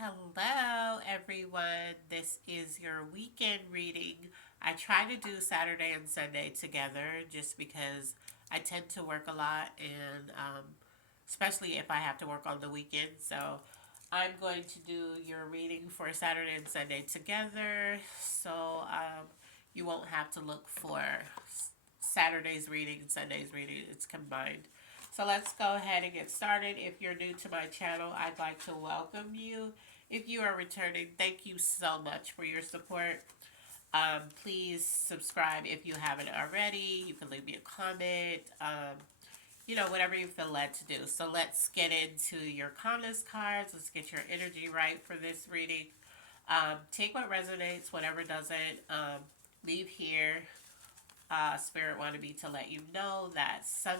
Hello, everyone. This is your weekend reading. I try to do Saturday and Sunday together just because I tend to work a lot, and especially if I have to work on the weekend. So I'm going to do your reading for Saturday and Sunday together. So you won't have to look for Saturday's reading and Sunday's reading. It's combined. So let's go ahead and get started. If you're new to my channel, I'd like to welcome you. If you are returning, thank you so much for your support. Please subscribe if you haven't already. You can leave me a comment. Whatever you feel led to do. So let's get into your calmness cards. Let's get your energy right for this reading. Take what resonates, whatever doesn't. Leave here. Spirit wanted me to let you know that some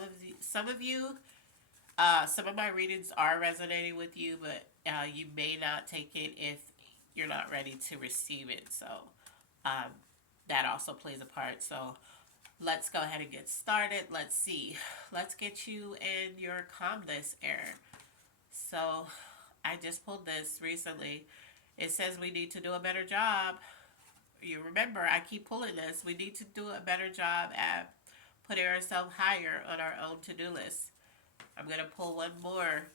of my readings are resonating with you, but you may not take it if you're not ready to receive it. So um, that also plays a part. So let's go ahead and get started. Let's see. Let's get you in your calmness air. So I just pulled this recently. It says we need to do a better job. You remember, I keep pulling this. We need to do a better job at putting ourselves higher on our own to-do list. I'm going to pull one more.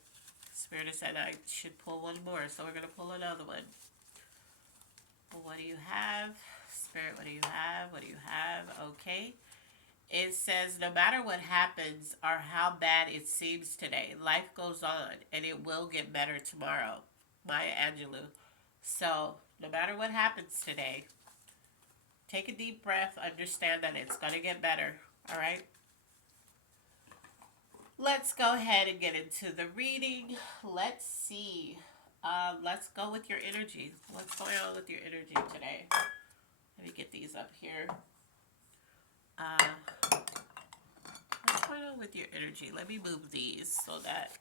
Spirit has said I should pull one more, so we're going to pull another one. What do you have? Spirit, what do you have? What do you have? Okay. It says, no matter what happens or how bad it seems today, life goes on and it will get better tomorrow. Maya Angelou. So, no matter what happens today, take a deep breath, understand that it's going to get better. All right? Let's go ahead and get into the reading. Let's see. Let's go with your energy. What's going on with your energy today? Let me get these up here. What's going on with your energy? Let me move these so that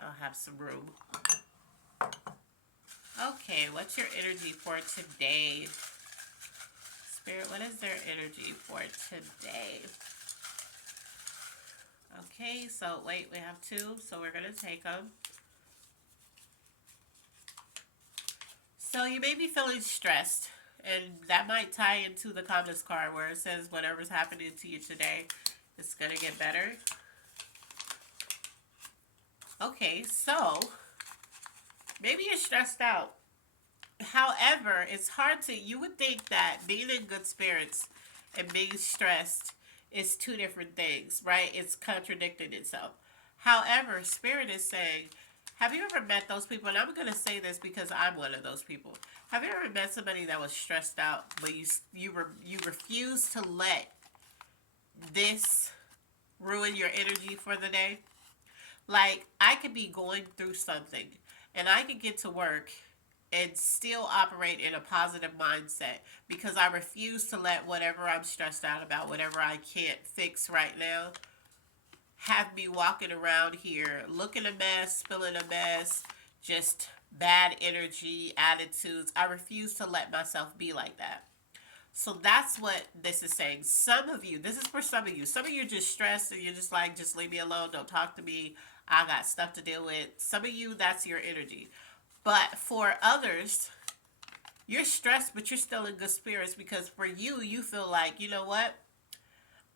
I'll have some room. Okay, what's your energy for today? Spirit, what is their energy for today? Okay, so wait, we have two, so we're going to take them. So you may be feeling stressed, and that might tie into the calmness card where it says whatever's happening to you today, it's going to get better. Okay, so maybe you're stressed out. However, it's hard to, you would think that being in good spirits and being stressed is two different things, right? It's contradicting itself. However, Spirit is saying, have you ever met those people? And I'm going to say this because I'm one of those people. Have you ever met somebody that was stressed out, but you refuse to let this ruin your energy for the day? Like, I could be going through something and I could get to work and still operate in a positive mindset because I refuse to let whatever I'm stressed out about, whatever I can't fix right now, have me walking around here looking a mess, feeling a mess, just bad energy, attitudes. I refuse to let myself be like that. So that's what this is saying. Some of you, this is for some of you. Some of you are just stressed and you're just like, just leave me alone. Don't talk to me. I got stuff to deal with. Some of you, that's your energy. But for others, you're stressed, but you're still in good spirits because for you, you feel like, you know what?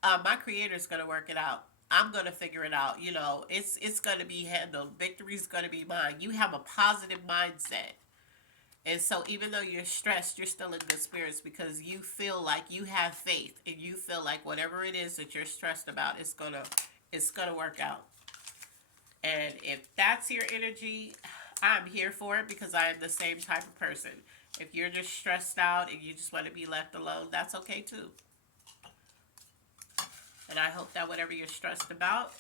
My creator's going to work it out. I'm going to figure it out. It's going to be handled. Victory's going to be mine. You have a positive mindset. And so even though you're stressed, you're still in good spirits because you feel like you have faith and you feel like whatever it is that you're stressed about, it's gonna work out. And if that's your energy, I'm here for it because I am the same type of person. If you're just stressed out and you just want to be left alone, that's okay too. And I hope that whatever you're stressed about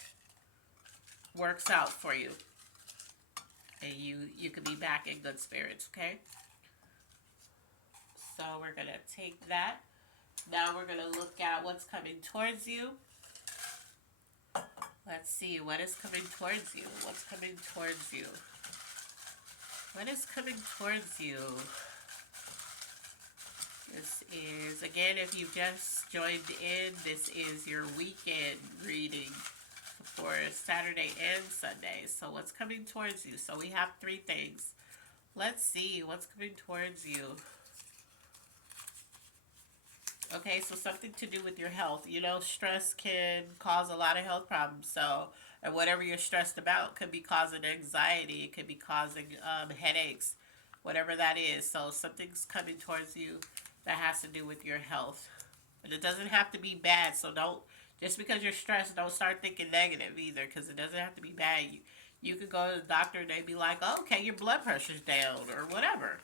works out for you. And you can be back in good spirits, okay? So we're going to take that. Now we're going to look at what's coming towards you. Let's see, what is coming towards you? What's coming towards you? What is coming towards you? This is, again, if you've just joined in, this is your weekend reading for Saturday and Sunday. So what's coming towards you? So we have three things. Let's see what's coming towards you. Okay, so something to do with your health. You know, stress can cause a lot of health problems. So, and whatever you're stressed about could be causing anxiety. It could be causing headaches, whatever that is. So, something's coming towards you that has to do with your health. And it doesn't have to be bad. So, don't, just because you're stressed, don't start thinking negative either, because it doesn't have to be bad. You could go to the doctor and they'd be like, oh, okay, your blood pressure's down or whatever.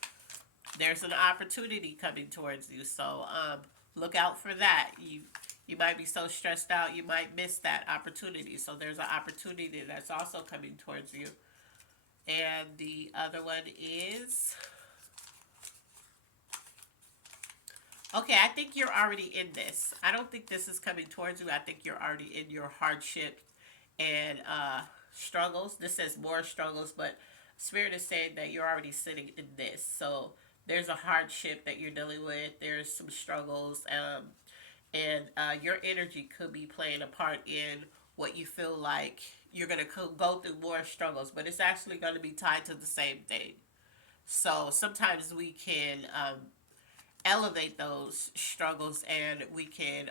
There's an opportunity coming towards you. So, look out for that. You might be so stressed out, you might miss that opportunity. So there's an opportunity that's also coming towards you. And the other one is, okay, I think you're already in this. I don't think this is coming towards you. I think you're already in your hardship and struggles. This says more struggles, but Spirit is saying that you're already sitting in this. So there's a hardship that you're dealing with. There's some struggles, and your energy could be playing a part in what you feel like you're gonna go through more struggles, but it's actually going to be tied to the same thing. So sometimes we can elevate those struggles and we can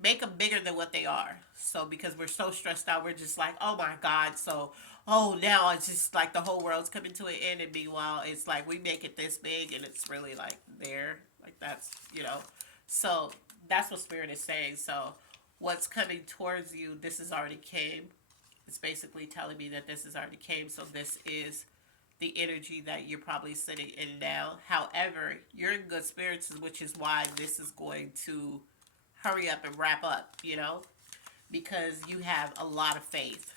make them bigger than what they are. So because we're so stressed out, we're just like, oh my God. So, oh, now it's just like the whole world's coming to an end. And meanwhile, it's like we make it this big and it's really like there. Like that's, you know. So that's what Spirit is saying. So what's coming towards you, this has already came. It's basically telling me that this has already came. So this is the energy that you're probably sitting in now. However, you're in good spirits, which is why this is going to hurry up and wrap up, you know, because you have a lot of faith.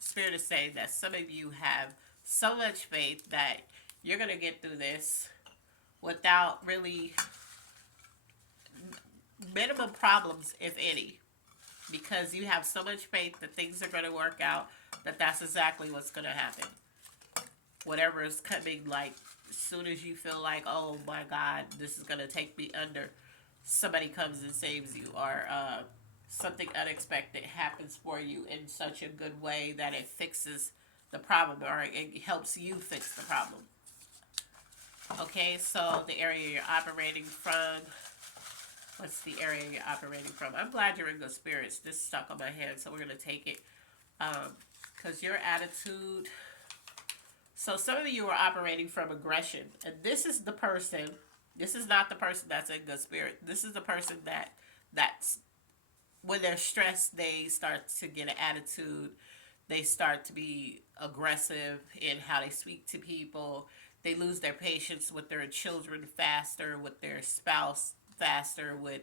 Spirit is saying that some of you have so much faith that you're going to get through this without really minimum problems, if any, because you have so much faith that things are going to work out, that that's exactly what's going to happen. Whatever is coming, like, as soon as you feel like, oh my God, this is going to take me under, somebody comes and saves you, or something unexpected happens for you in such a good way that it fixes the problem, or it helps you fix the problem. Okay, so the area you're operating from. What's the area you're operating from? I'm glad you're in good spirits. This stuck on my head, so we're going to take it. Because your attitude. So some of you are operating from aggression. And this is the person. This is not the person that's in good spirit. This is the person that's when they're stressed, they start to get an attitude. They start to be aggressive in how they speak to people. They lose their patience with their children faster, with their spouse faster, with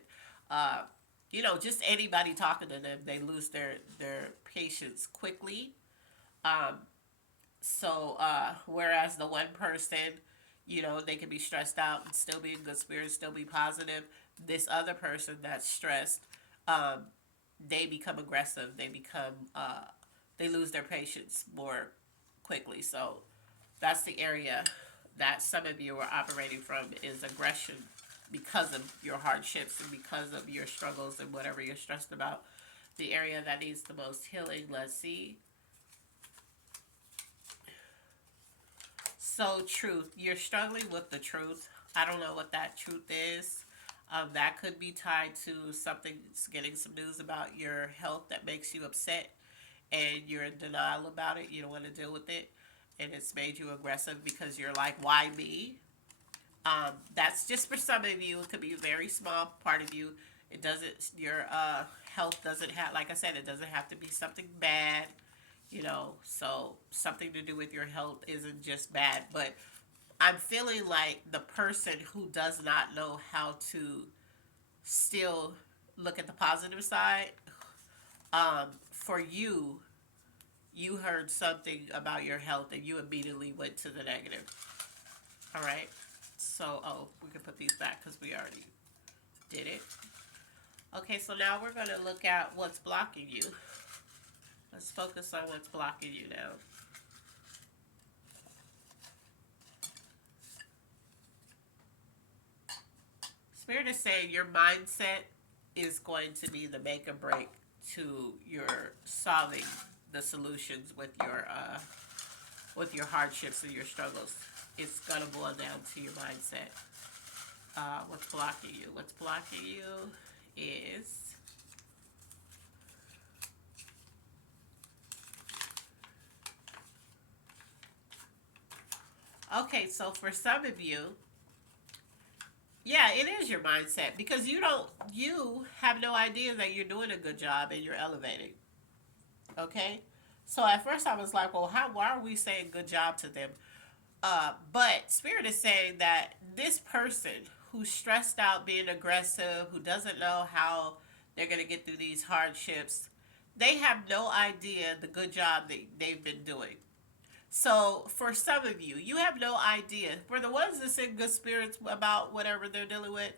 just anybody talking to them. They lose their patience quickly. Um, whereas the one person, they can be stressed out and still be in good spirits, still be positive. This other person that's stressed, um, they become aggressive. They lose their patience more quickly. So that's the area that some of you are operating from, is aggression, because of your hardships and because of your struggles and whatever you're stressed about. The area that needs the most healing, let's see. So truth, you're struggling with the truth. I don't know what that truth is. That could be tied to something, getting some news about your health that makes you upset and you're in denial about it. You don't want to deal with it. And it's made you aggressive because you're like, why me? That's just for some of you. It could be a very small part of you. It doesn't, your health doesn't have, like I said, it doesn't have to be something bad, so something to do with your health isn't just bad. But I'm feeling like the person who does not know how to still look at the positive side, for you heard something about your health and you immediately went to the negative. All right. So, we can put these back because we already did it. Okay, so now we're going to look at what's blocking you. Let's focus on what's blocking you now. Spirit is saying your mindset is going to be the make or break to your solving the solutions with with your hardships and your struggles. It's going to boil down to your mindset. What's blocking you? What's blocking you is okay. So for some of you, yeah, it is your mindset because you have no idea that you're doing a good job and you're elevating. Okay, so at first I was like, well, why are we saying good job to them? But Spirit is saying that this person who's stressed out, being aggressive, who doesn't know how they're going to get through these hardships, they have no idea the good job that they've been doing. So for some of you, you have no idea. For the ones that's in good spirits about whatever they're dealing with,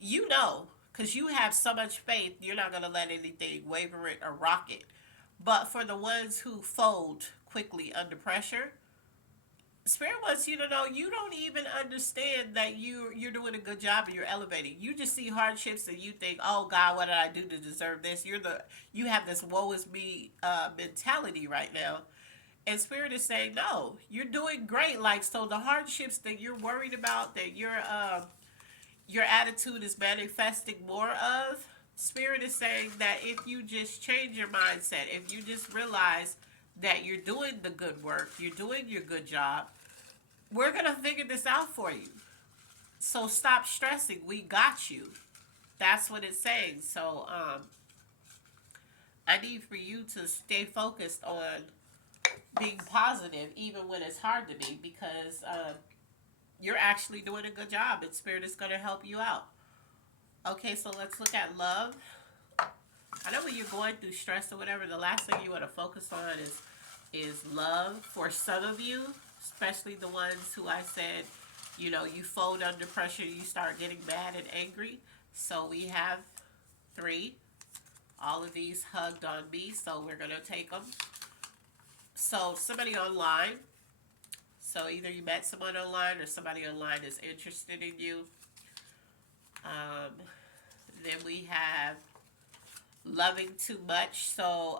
you know, because you have so much faith, you're not going to let anything waver it or rock it. But for the ones who fold quickly under pressure, Spirit wants you to know you don't even understand that you're doing a good job and you're elevating. You just see hardships and you think, "Oh God, what did I do to deserve this?" You have this "woe is me" mentality right now, and Spirit is saying, "No, you're doing great." Like so, the hardships that you're worried about, that your attitude is manifesting more of. Spirit is saying that if you just change your mindset, if you just realize that you're doing the good work, you're doing your good job, we're gonna figure this out for you. So stop stressing. We got you. That's what it's saying. So I need for you to stay focused on being positive, even when it's hard to be, because you're actually doing a good job, and Spirit is gonna help you out. Okay, so let's look at love. I know when you're going through stress or whatever, the last thing you want to focus on is love. For some of you, especially the ones who I said, you fold under pressure, you start getting mad and angry. So we have 3. All of these hugged on me, so we're gonna take them. So somebody online. So either you met someone online or somebody online is interested in you. Um, then we have loving too much. So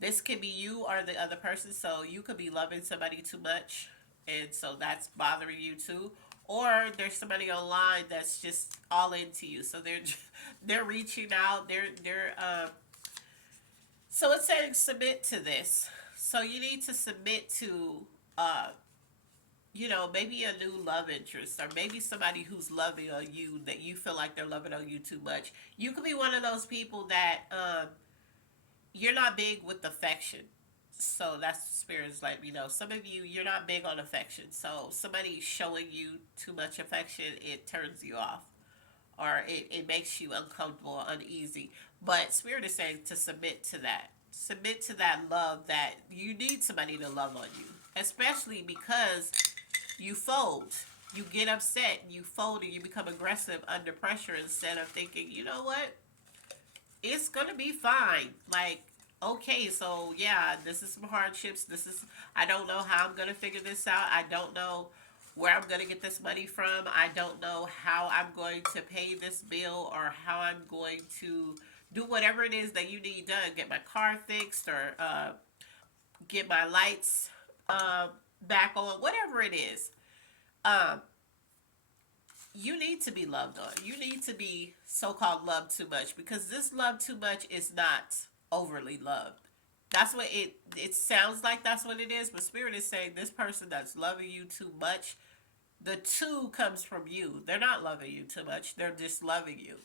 this could be you or the other person. So you could be loving somebody too much, and so that's bothering you too. Or there's somebody online that's just all into you. So they're reaching out. They're so it's saying submit to this. So you need to submit to uh maybe a new love interest, or maybe somebody who's loving on you that you feel like they're loving on you too much. You could be one of those people that you're not big with affection. So that's the spirit is like, some of you, you're not big on affection. So somebody showing you too much affection, it turns you off, or it makes you uncomfortable, uneasy. But spirit is saying to submit to that. Submit to that love, that you need somebody to love on you. Especially because you fold. You get upset, you fold, and you become aggressive under pressure instead of thinking, you know what? It's gonna be fine. Like, okay, so yeah, this is some hardships. I don't know how I'm gonna figure this out. I don't know where I'm gonna get this money from. I don't know how I'm going to pay this bill, or how I'm going to do whatever it is that you need done. Get my car fixed, or get my lights uh, back on, whatever it is. Um, you need to be loved on. You need to be so-called loved too much, because this love too much is not overly loved. That's what it sounds like. That's what it is. But spirit is saying this person that's loving you too much. The two comes from you. They're not loving you too much. They're just loving you.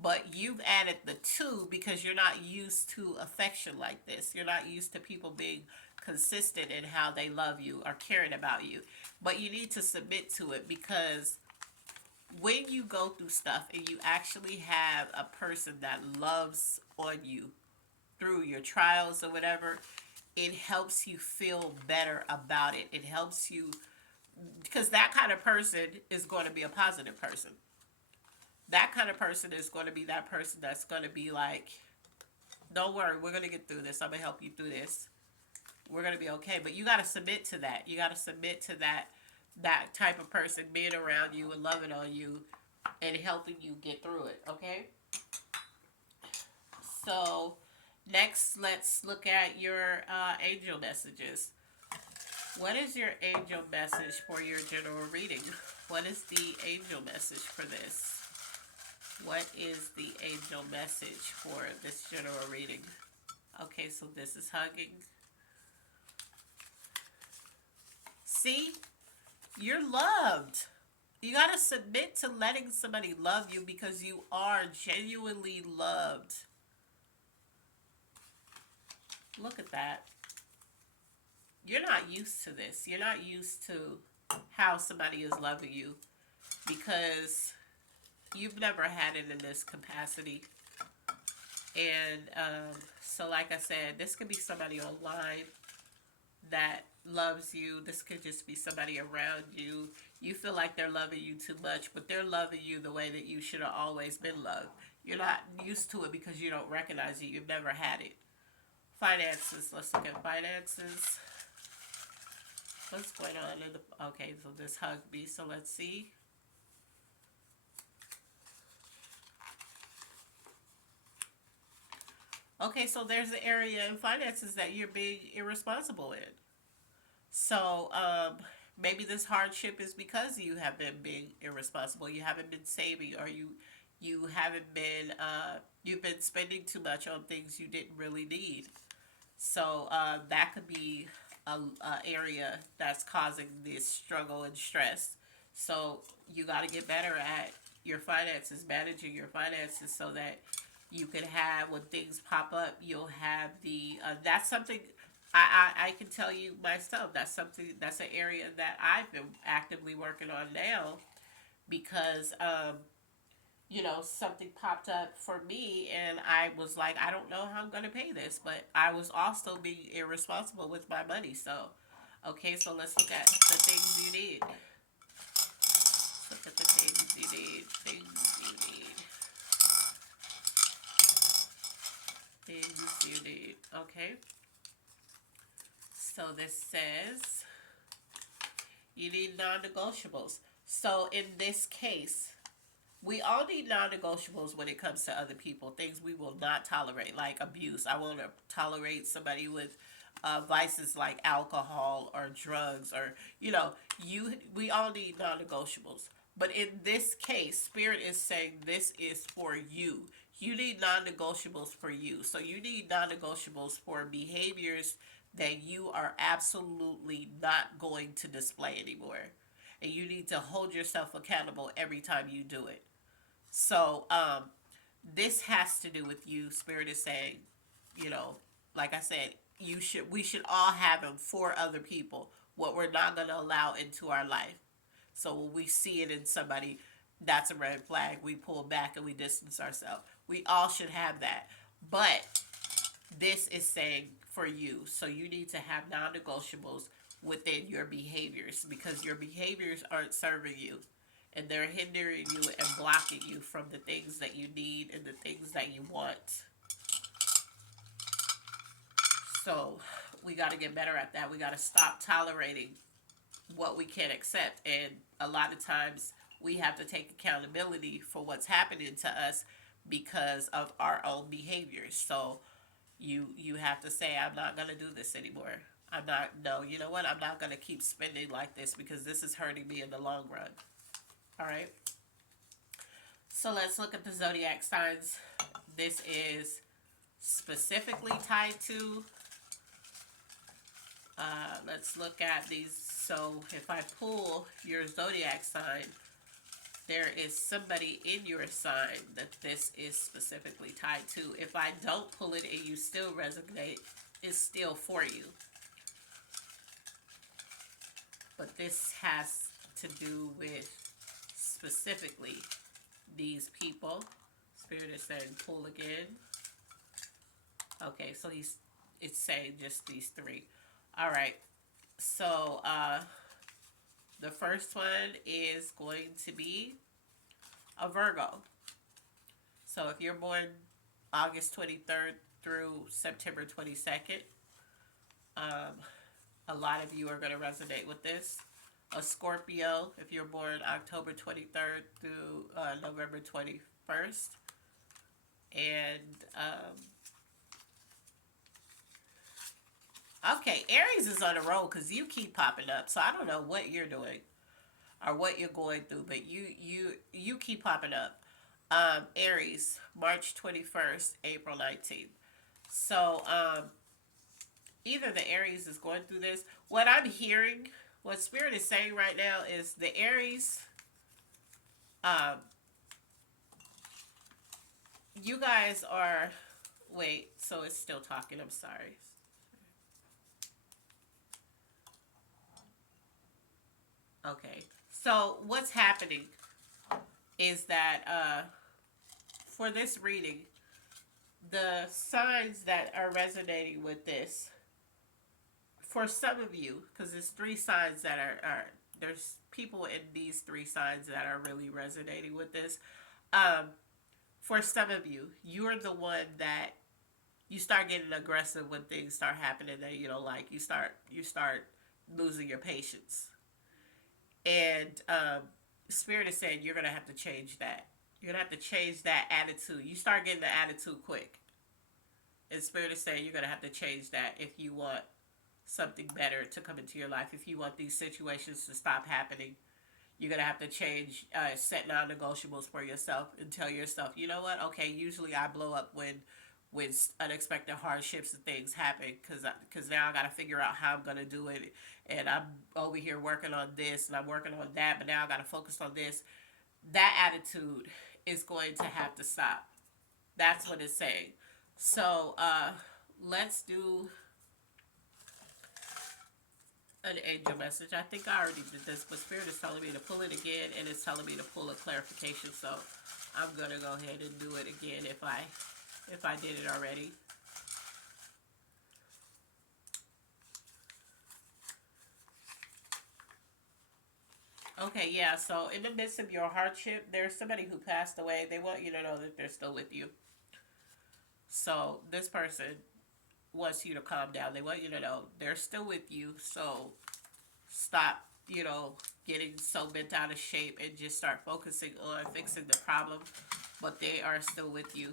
But you've added the two because you're not used to affection like this. You're not used to people being consistent in how they love you or caring about you. But you need to submit to it, because when you go through stuff and you actually have a person that loves on you through your trials or whatever, it helps you feel better about it. It helps you, because that kind of person is going to be a positive person. That kind of person is going to be that person that's going to be like, don't worry, we're going to get through this. I'm going to help you through this. We're going to be okay. But you got to submit to that. You got to submit to that type of person being around you and loving on you and helping you get through it. Okay? So next, let's look at your angel messages. What is your angel message for your general reading? What is the angel message for this? What is the angel message for this general reading? Okay, so this is hugging. See, you're loved. You gotta submit to letting somebody love you because you are genuinely loved. Look at that. You're not used to this. You're not used to how somebody is loving you because you've never had it in this capacity. And so, like I said, this could be somebody online that loves you. This could just be somebody around you. You feel like they're loving you too much, but they're loving you the way that you should have always been loved. You're not used to it because you don't recognize it. You've never had it. Finances. Let's look at finances. What's going on in the... Okay, so this hug me. So let's see. Okay, so there's an area in finances that you're being irresponsible in. So maybe this hardship is because you have been being irresponsible. You haven't been saving, or you haven't been you've been spending too much on things you didn't really need. So that could be a area that's causing this struggle and stress. So you got to get better at your finances, managing your finances, so that you can have, when things pop up, you'll have the that's something I can tell you myself. That's something, that's an area that I've been actively working on now because something popped up for me and I was like, I don't know how I'm gonna pay this, but I was also being irresponsible with my money. So okay, so let's look at the things you need. Look at the things you need. Things you need. Things you need. Okay. So this says you need non-negotiables. So in this case, we all need non-negotiables when it comes to other people. Things we will not tolerate, like abuse. I won't tolerate somebody with vices like alcohol or drugs, or we all need non-negotiables. But in this case, Spirit is saying this is for you. You need non-negotiables for you. So you need non-negotiables for behaviors that you are absolutely not going to display anymore. And you need to hold yourself accountable every time you do it. So this has to do with you. Spirit is saying, like I said, we should all have them for other people. What we're not going to allow into our life. So when we see it in somebody, that's a red flag. We pull back and we distance ourselves. We all should have that. But this is saying for you. So you need to have non-negotiables within your behaviors, because your behaviors aren't serving you, and they're hindering you and blocking you from the things that you need and the things that you want. So we got to get better at that. We got to stop tolerating what we can't accept. And a lot of times we have to take accountability for what's happening to us because of our own behaviors. So you have to say, I'm not going to do this anymore. I'm not, no, you know what? I'm not going to keep spending like this because this is hurting me in the long run. All right. So let's look at the zodiac signs. This is specifically tied to, let's look at these. So if I pull your zodiac sign, there is somebody in your sign that this is specifically tied to. If I don't pull it and you still resonate, it's still for you. But this has to do with specifically these people. Spirit is saying pull again. Okay, so it's saying just these three. All right. So the first one is going to be a Virgo. So if you're born August 23rd through September 22nd, a lot of you are going to resonate with this. A Scorpio, if you're born October 23rd through November 21st. And Okay, Aries is on the road because you keep popping up. So I don't know what you're doing or what you're going through, but you keep popping up. Aries, March 21st, April 19th. So either the Aries is going through this. What I'm hearing, what Spirit is saying right now is the Aries. Um, you guys are. Wait, so it's still talking. I'm sorry. Okay. So what's happening is that for this reading, the signs that are resonating with this, for some of you, because there's three signs that are there's people in these three signs that are really resonating with this. Um, for some of you, you're the one that you start getting aggressive when things start happening that you don't like. You start losing your patience, and Spirit is saying you're gonna have to change that. You're gonna have to change that attitude. You start getting the attitude quick, and Spirit is saying you're gonna have to change that if you want something better to come into your life. If you want these situations to stop happening, you're gonna have to change, set non-negotiables for yourself and tell yourself, you know what? Okay, usually I blow up when unexpected hardships and things happen because now I got to figure out how I'm gonna do it, and I'm over here working on this and I'm working on that, but now I got to focus on this. That attitude is going to have to stop. That's what it's saying. So let's do an angel message. I think I already did this, but Spirit is telling me to pull it again, and it's telling me to pull a clarification. So I'm gonna go ahead and do it again if I did it already. Okay, yeah. So in the midst of your hardship, there's somebody who passed away. They want you to know that they're still with you. So this person wants you to calm down. They want you to know they're still with you. So stop, getting so bent out of shape and just start focusing on fixing the problem. But they are still with you.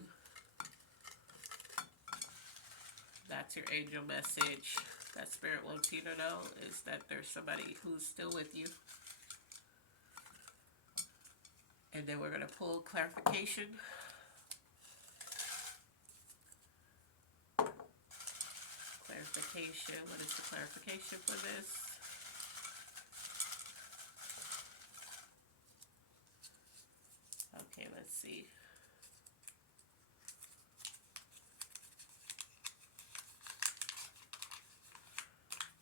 That's your angel message. That Spirit wants you to know is that there's somebody who's still with you. And then we're going to pull clarification. Clarification. What is the clarification for this? Okay, let's see.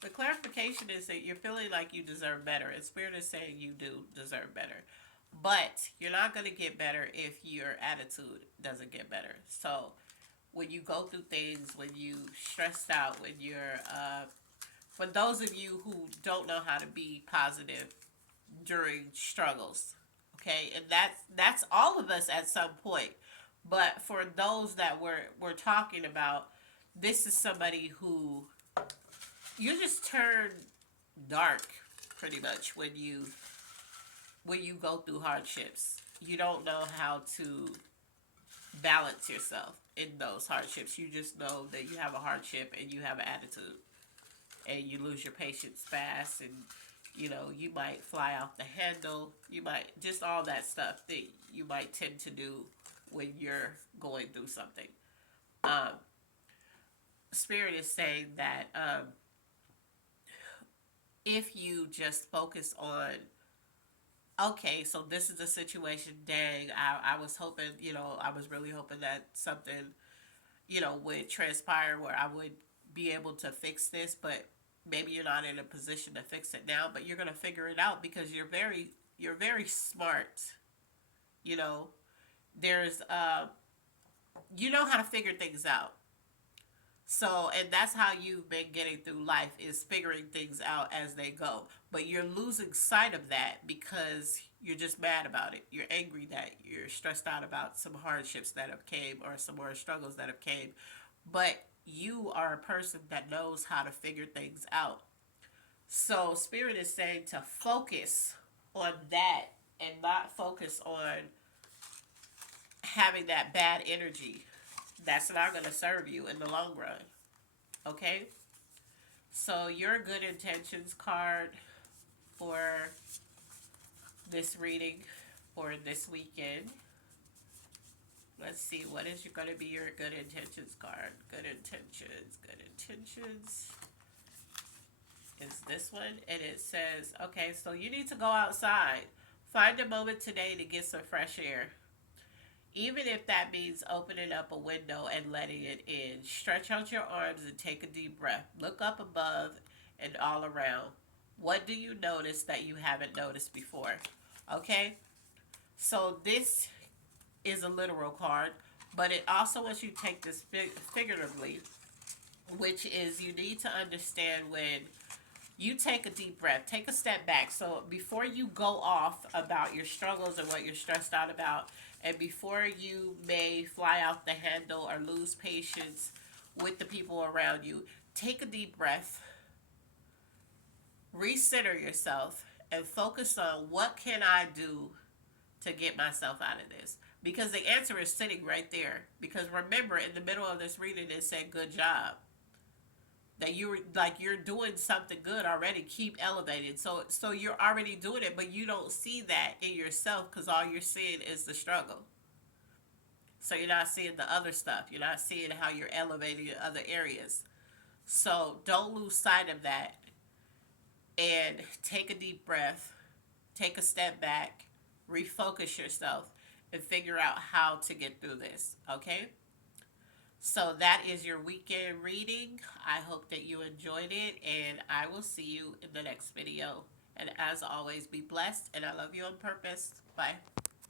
The clarification is that you're feeling like you deserve better, and Spirit is saying you do deserve better. But you're not going to get better if your attitude doesn't get better. So when you go through things, when you stressed out, when you're, for those of you who don't know how to be positive during struggles, okay, and that's all of us at some point. But for those that we're talking about, this is somebody who you just turn dark pretty much when you go through hardships. You don't know how to balance yourself in those hardships. You just know that you have a hardship and you have an attitude, and you lose your patience fast, and you might fly off the handle. You might just all that stuff that you might tend to do when you're going through something. Um, Spirit is saying that if you just focus on, okay, so this is the situation. Dang, I was hoping, I was really hoping that something, would transpire where I would be able to fix this, but maybe you're not in a position to fix it now, but you're gonna figure it out because you're very smart. You know, there's you know how to figure things out. So, and that's how you've been getting through life is figuring things out as they go. But you're losing sight of that because you're just mad about it. You're angry that you're stressed out about some hardships that have came or some more struggles that have came. But you are a person that knows how to figure things out. So Spirit is saying to focus on that and not focus on having that bad energy that's not going to serve you in the long run. Okay? So your good intentions card for this reading for this weekend. Let's see, what is going to be your good intentions card? Good intentions, good intentions is this one. And it says, okay, so you need to go outside. Find a moment today to get some fresh air. Even if that means opening up a window and letting it in. Stretch out your arms and take a deep breath. Look up above and all around. What do you notice that you haven't noticed before? Okay, so this is a literal card, but it also wants you to take this figuratively, which is you need to understand when you take a deep breath, take a step back. So before you go off about your struggles and what you're stressed out about, and before you may fly out the handle or lose patience with the people around you, take a deep breath, recenter yourself, and focus on what can I do to get myself out of this. Because the answer is sitting right there. Because remember, in the middle of this reading, it said, good job. That you're doing something good already. Keep elevating. So you're already doing it, but you don't see that in yourself because all you're seeing is the struggle. So you're not seeing the other stuff. You're not seeing how you're elevating in other areas. So don't lose sight of that and take a deep breath, take a step back, refocus yourself, and figure out how to get through this. Okay? So that is your weekend reading. I hope that you enjoyed it, and I will see you in the next video. And as always, be blessed, and I love you on purpose. Bye.